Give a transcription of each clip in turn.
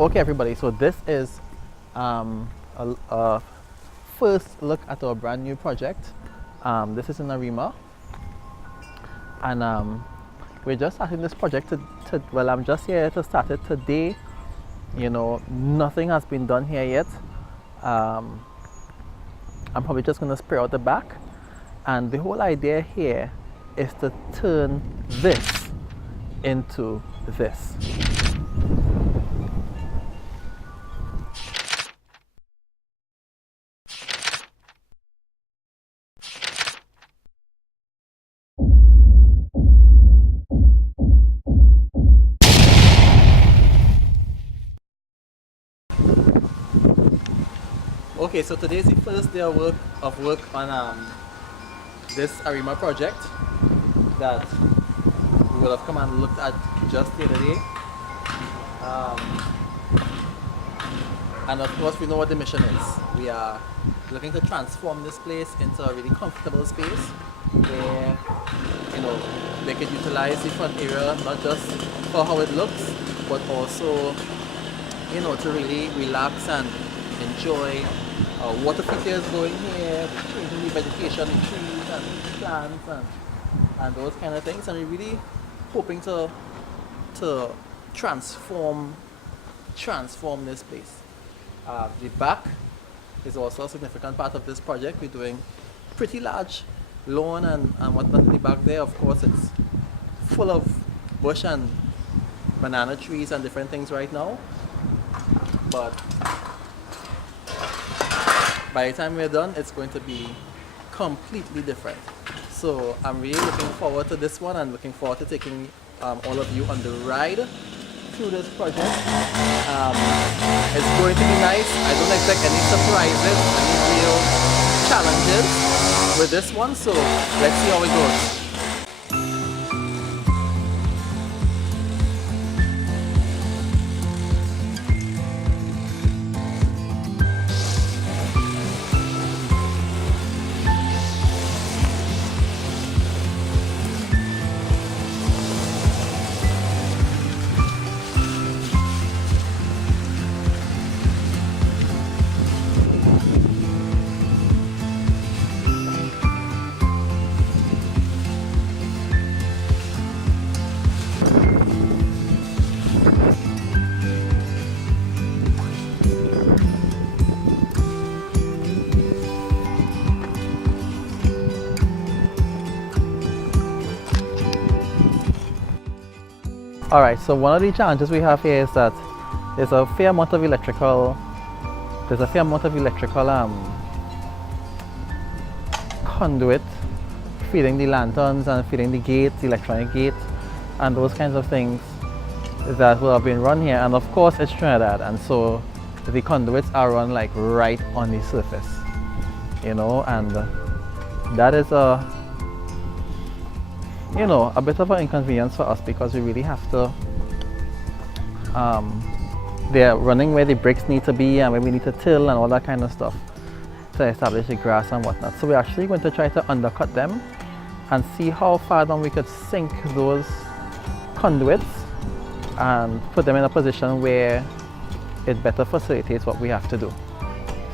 Okay, everybody, so this is a first look at our brand new project. This is in Arima, and we're just starting this project well, I'm just here to start it today. You know, nothing has been done here yet. I'm probably just going to spray out the back, and the whole idea here is to turn this into this. Okay, so today is the first day of work on this Arima project that we will have come and looked at just the other day. And of course, we know what the mission is. We are looking to transform this place into a really comfortable space where, you know, they can utilize the front area not just for how it looks, but also, you know, to really relax and enjoy water features going here, changing the vegetation, the trees and plants and those kind of things. And we're really hoping to transform this place. The back is also a significant part of this project. We're doing pretty large lawn and whatnot in the back there. Of course, it's full of bush and banana trees and different things right now. But by the time we're done, it's going to be completely different. So I'm really looking forward to this one and looking forward to taking all of you on the ride through this project. It's going to be nice. I don't expect any surprises, any real challenges with this one. So let's see how it goes. Alright, so one of the challenges we have here is that there's a fair amount of electrical conduit feeding the lanterns and feeding the gates, the electronic gate, and those kinds of things that will have been run here. And of course it's Trinidad, and so the conduits are run like right on the surface, you know, and that is a bit of an inconvenience for us, because we really have to they're running where the bricks need to be and where we need to till and all that kind of stuff to establish the grass and whatnot. So we're actually going to try to undercut them and see how far down we could sink those conduits and put them in a position where it better facilitates what we have to do.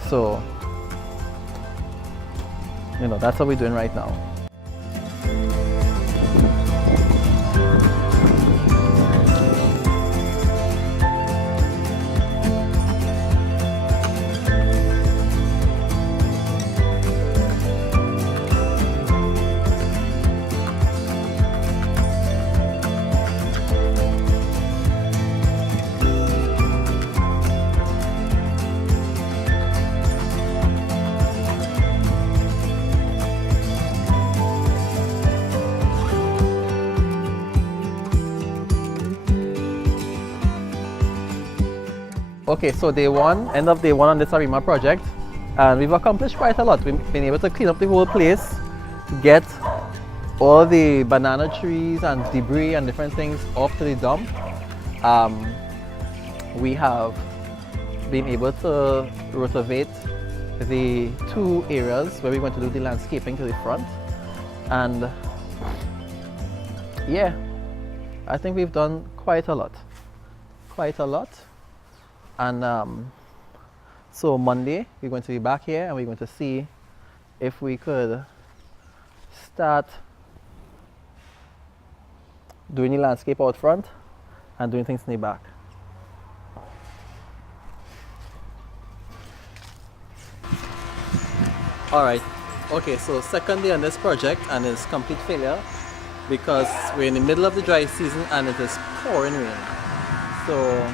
So, you know, that's what we're doing right now. Okay, so end of day one on this Arima project, and we've accomplished quite a lot. We've been able to clean up the whole place, get all the banana trees and debris and different things off to the dump. We have been able to rotovate the two areas where we're going to do the landscaping to the front, and yeah, I think we've done quite a lot. And so Monday we're going to be back here and we're going to see if we could start doing the landscape out front and doing things in the back. Alright, okay, so second day on this project and it's complete failure because we're in the middle of the dry season and it is pouring rain. So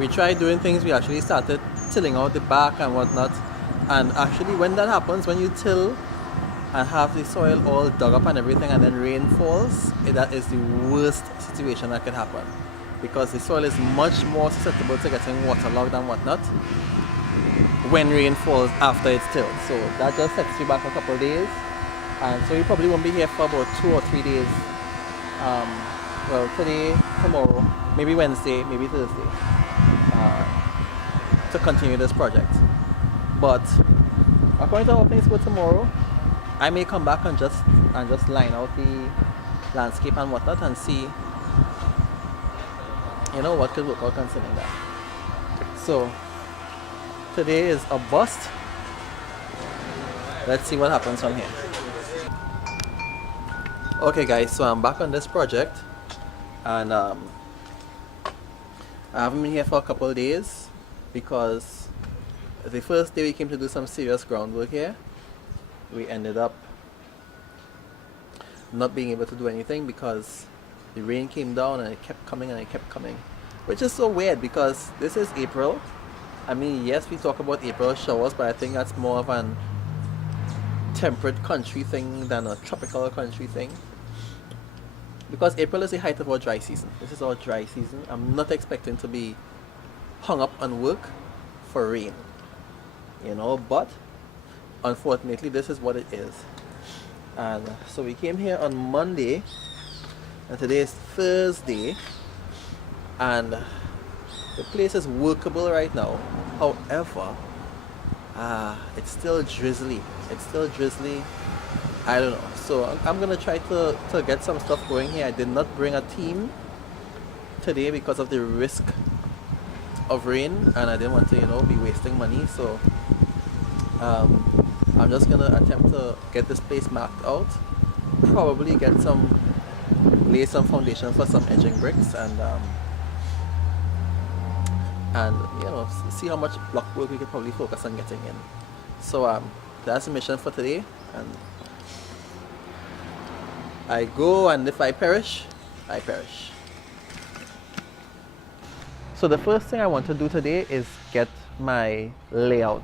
we tried doing things, we actually started tilling out the back and whatnot, and actually when that happens, when you till and have the soil all dug up and everything and then rain falls, that is the worst situation that could happen because the soil is much more susceptible to getting waterlogged and whatnot when rain falls after it's tilled. So that just sets you back a couple of days, and so you probably won't be here for about 2 or 3 days. Well, today, tomorrow, maybe Wednesday, maybe Thursday, to continue this project. But according to how things go tomorrow, I may come back and just line out the landscape and whatnot and see, you know, what could work out concerning that. So today is a bust. Let's see what happens from here. Okay guys, so I'm back on this project and I haven't been here for a couple of days because the first day we came to do some serious groundwork here, we ended up not being able to do anything because the rain came down and it kept coming and it kept coming, which is so weird because this is April. I mean, yes, we talk about April showers, but I think that's more of an temperate country thing than a tropical country thing. Because April is the height of our dry season. This is our dry season. I'm not expecting to be hung up on work for rain, you know, but unfortunately this is what it is. And so we came here on Monday and today is Thursday and the place is workable right now. However, it's still drizzly. I don't know. So I'm gonna try to get some stuff going here. I did not bring a team today because of the risk of rain and I didn't want to, you know, be wasting money. So I'm just gonna attempt to get this place marked out. Probably lay some foundation for some edging bricks and you know, see how much block work we could probably focus on getting in. So that's the mission for today, and I go, and if I perish, I perish. So the first thing I want to do today is get my layout,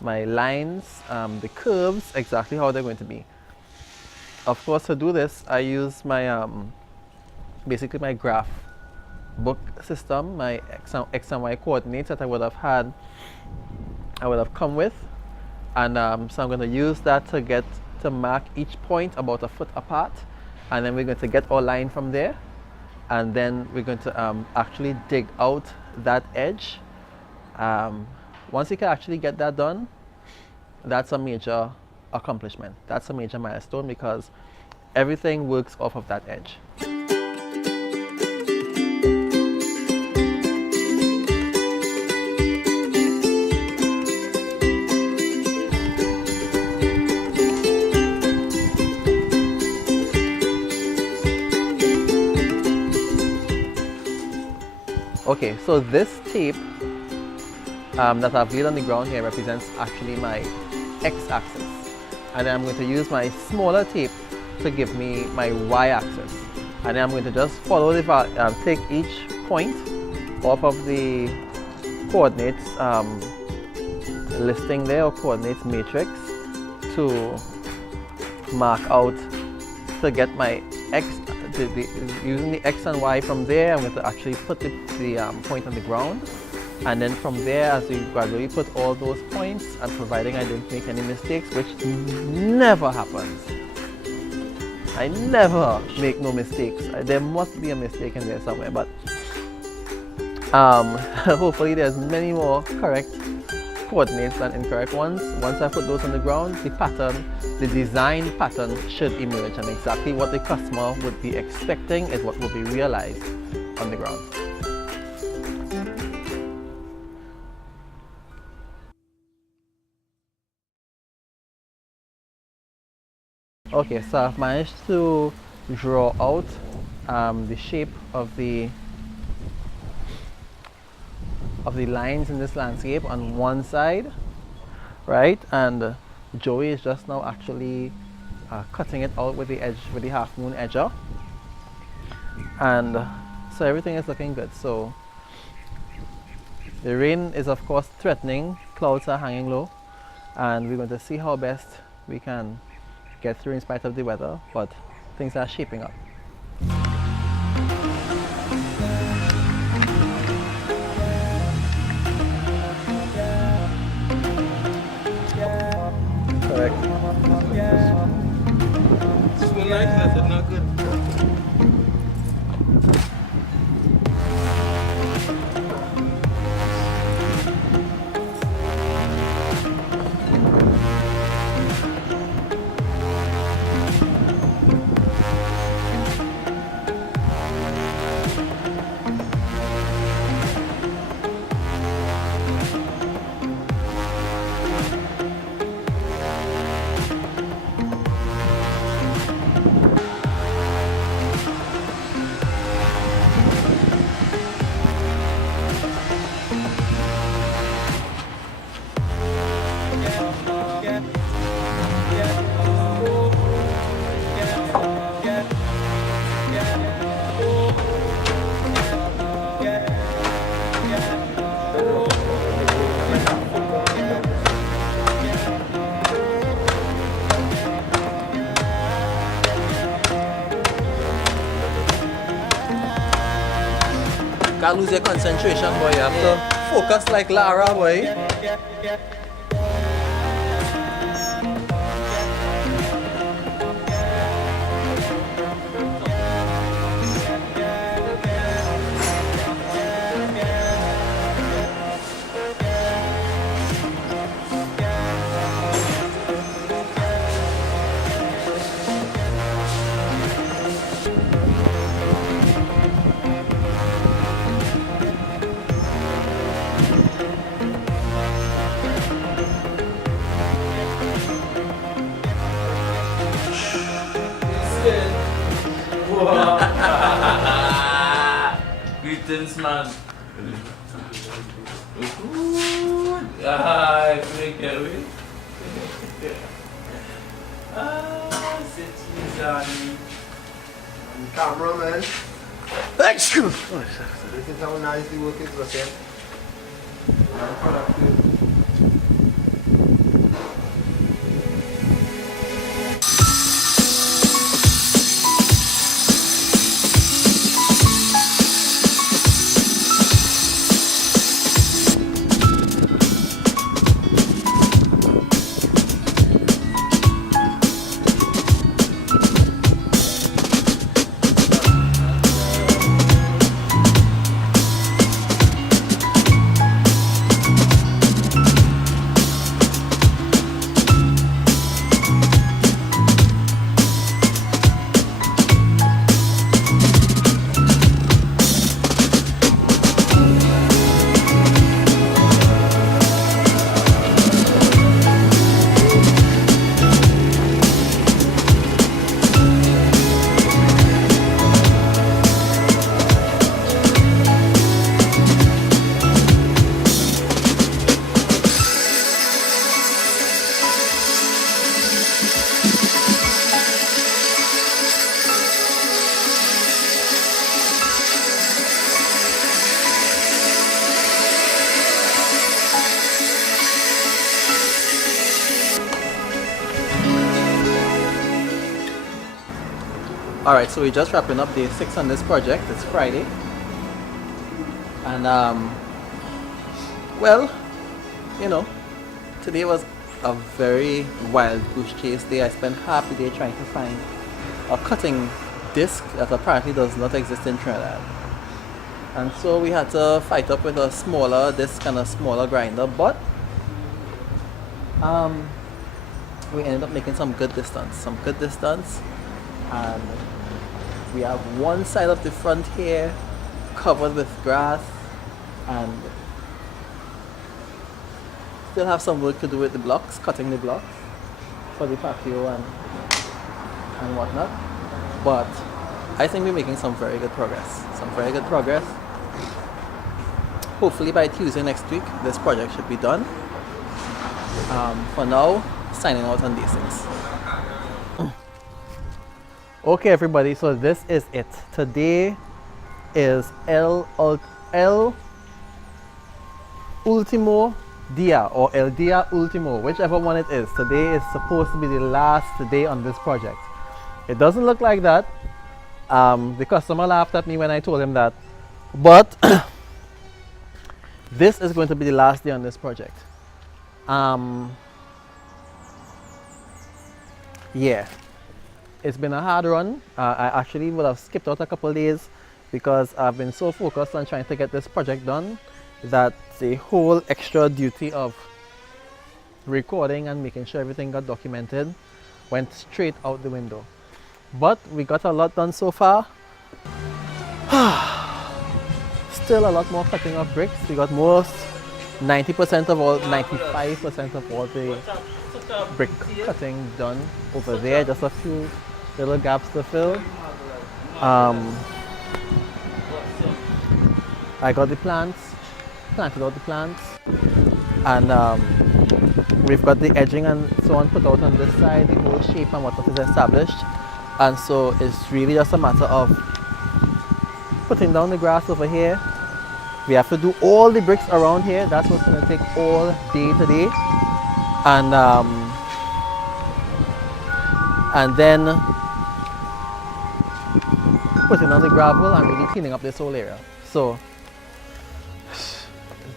my lines, the curves, exactly how they're going to be. Of course, to do this, I use my basically my graph book system, my X and Y coordinates that I would have come with, and so I'm going to use that to mark each point about a foot apart, and then we're going to get our line from there, and then we're going to actually dig out that edge. Once you can actually get that done, that's a major accomplishment. That's a major milestone because everything works off of that edge. Okay, so this tape that I've laid on the ground here represents actually my x-axis, and then I'm going to use my smaller tape to give me my y-axis, and then I'm going to just follow the take each point off of the coordinates listing there, or coordinates matrix, to mark out to get my x. Using the x and y from there, I'm going to actually put the point on the ground, and then from there, as we gradually put all those points, and providing I didn't make any mistakes, which never happens. I never make no mistakes. There must be a mistake in there somewhere, but hopefully there's many more correct coordinates than incorrect ones. Once I put those on the ground, the pattern, the design pattern should emerge, and exactly what the customer would be expecting is what will be realized on the ground. Okay, so I've managed to draw out the shape of the lines in this landscape on one side, right? And Joey is just now actually cutting it out with the edge, with the half moon edger, and so everything is looking good. So the rain is of course threatening, clouds are hanging low, and we're going to see how best we can get through in spite of the weather, but things are shaping up. Correct. So like that, it's not good. Can't lose your concentration, boy. You have to focus like Lara, boy. Greetings, man. Good. I break away. Sit easy. Camera, man. Thanks. This is how nice the work is looking. Very productive. Alright, so we're just wrapping up day 6 on this project. It's Friday. And well, you know, today was a very wild goose chase day. I spent half the day trying to find a cutting disc that apparently does not exist in Trinidad. And so we had to fight up with a smaller disc and a smaller grinder, but we ended up making some good distance, and we have one side of the front here covered with grass, and still have some work to do with the blocks, cutting the blocks for the patio, and and whatnot. But I think we're making some very good progress. Hopefully by Tuesday next week, this project should be done. For now, signing out on these things. Okay, everybody, so this is it. Today is El Ultimo Dia, or El Dia Ultimo, whichever one it is. Today is supposed to be the last day on this project. It doesn't look like that. The customer laughed at me when I told him that, but this is going to be the last day on this project. Yeah, it's been a hard run. I actually would have skipped out a couple days because I've been so focused on trying to get this project done that the whole extra duty of recording and making sure everything got documented went straight out the window. But we got a lot done so far. Still a lot more cutting of bricks. We got most 95% of all the brick cutting done over there. Just a few little gaps to fill. I got the plants, planted out the plants, and we've got the edging and so on put out on this side. The whole shape and whatnot is established, and so it's really just a matter of putting down the grass over here. We have to do all the bricks around here. That's what's going to take all day today, and then putting on the gravel and really cleaning up this whole area. So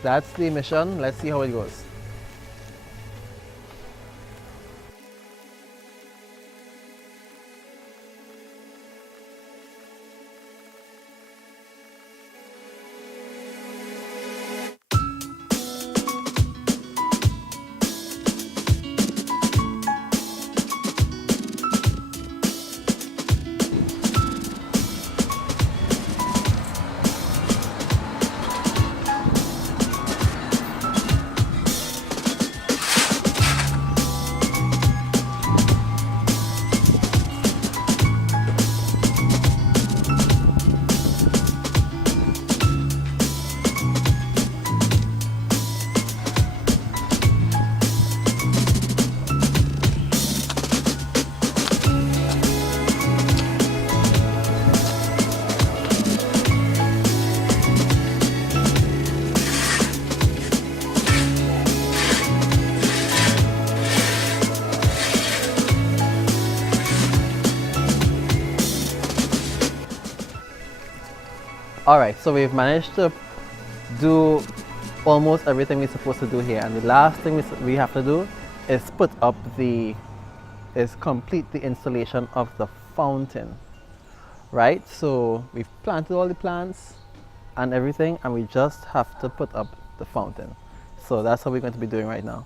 that's the mission. Let's see how it goes. Alright, so we've managed to do almost everything we're supposed to do here, and the last thing we have to do is complete the installation of the fountain. Right, so we've planted all the plants and everything, and we just have to put up the fountain. So that's what we're going to be doing right now.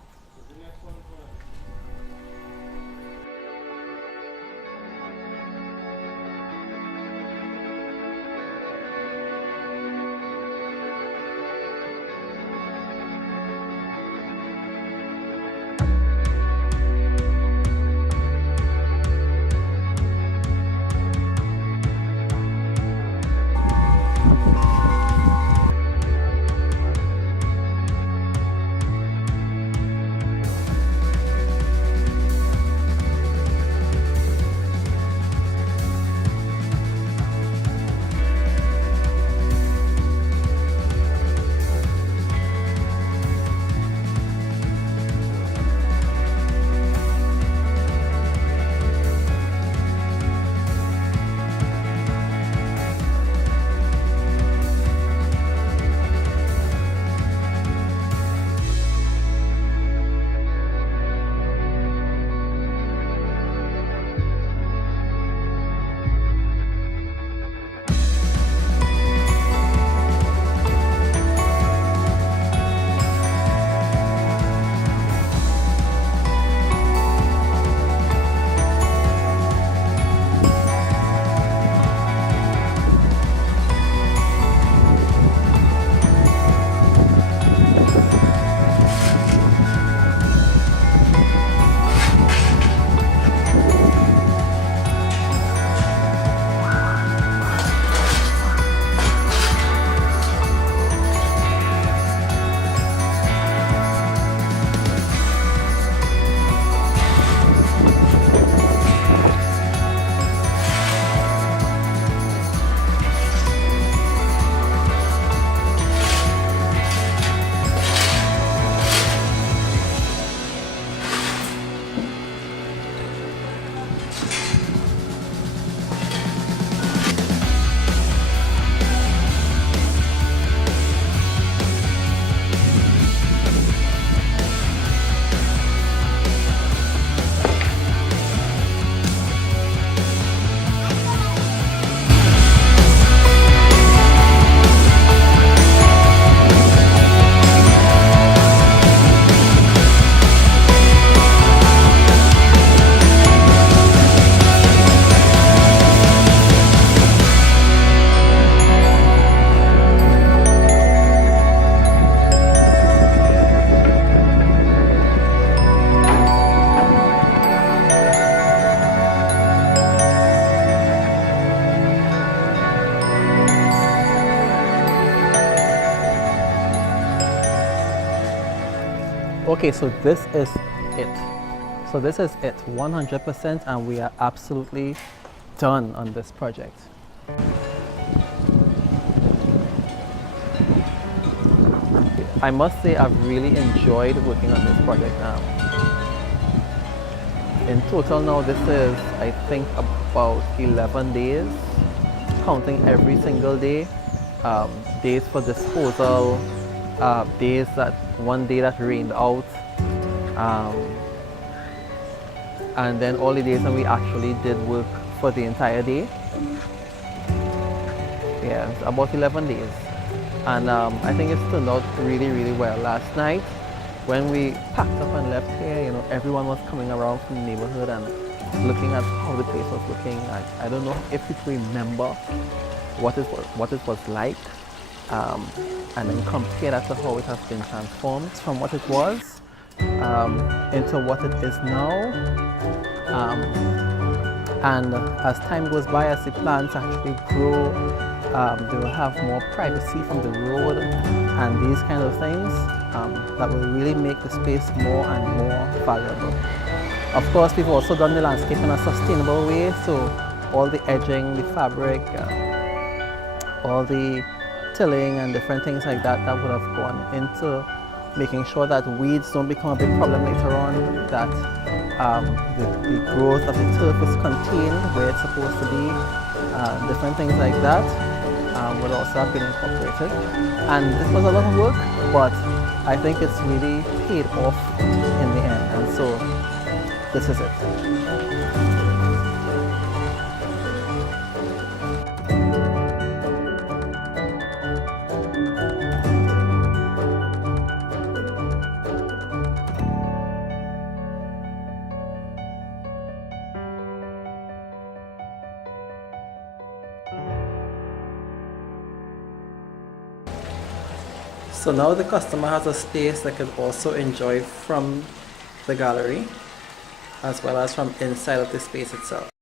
Okay, so this is it. So this is it, 100%, and we are absolutely done on this project. I must say I've really enjoyed working on this project now. In total now, this is, I think, about 11 days, counting every single day. Days for disposal, one day that rained out, and then all the days when we actually did work for the entire day. Yeah, it's about 11 days. And I think it's turned out really, really well. Last night, when we packed up and left here, you know, everyone was coming around from the neighborhood and looking at how the place was looking. I don't know if people remember what it was like, and then compare that to how it has been transformed from what it was into what it is now. And as time goes by, as the plants actually grow, they will have more privacy from the road and these kind of things that will really make the space more and more valuable. Of course, we've also done the landscape in a sustainable way, so all the edging, the fabric, all the tilling and different things like that would have gone into making sure that weeds don't become a big problem later on, that the growth of the turf is contained where it's supposed to be, different things like that would also have been incorporated. And this was a lot of work, but I think it's really paid off in the end, and so this is it. So now the customer has a space that can also enjoy from the gallery as well as from inside of the space itself.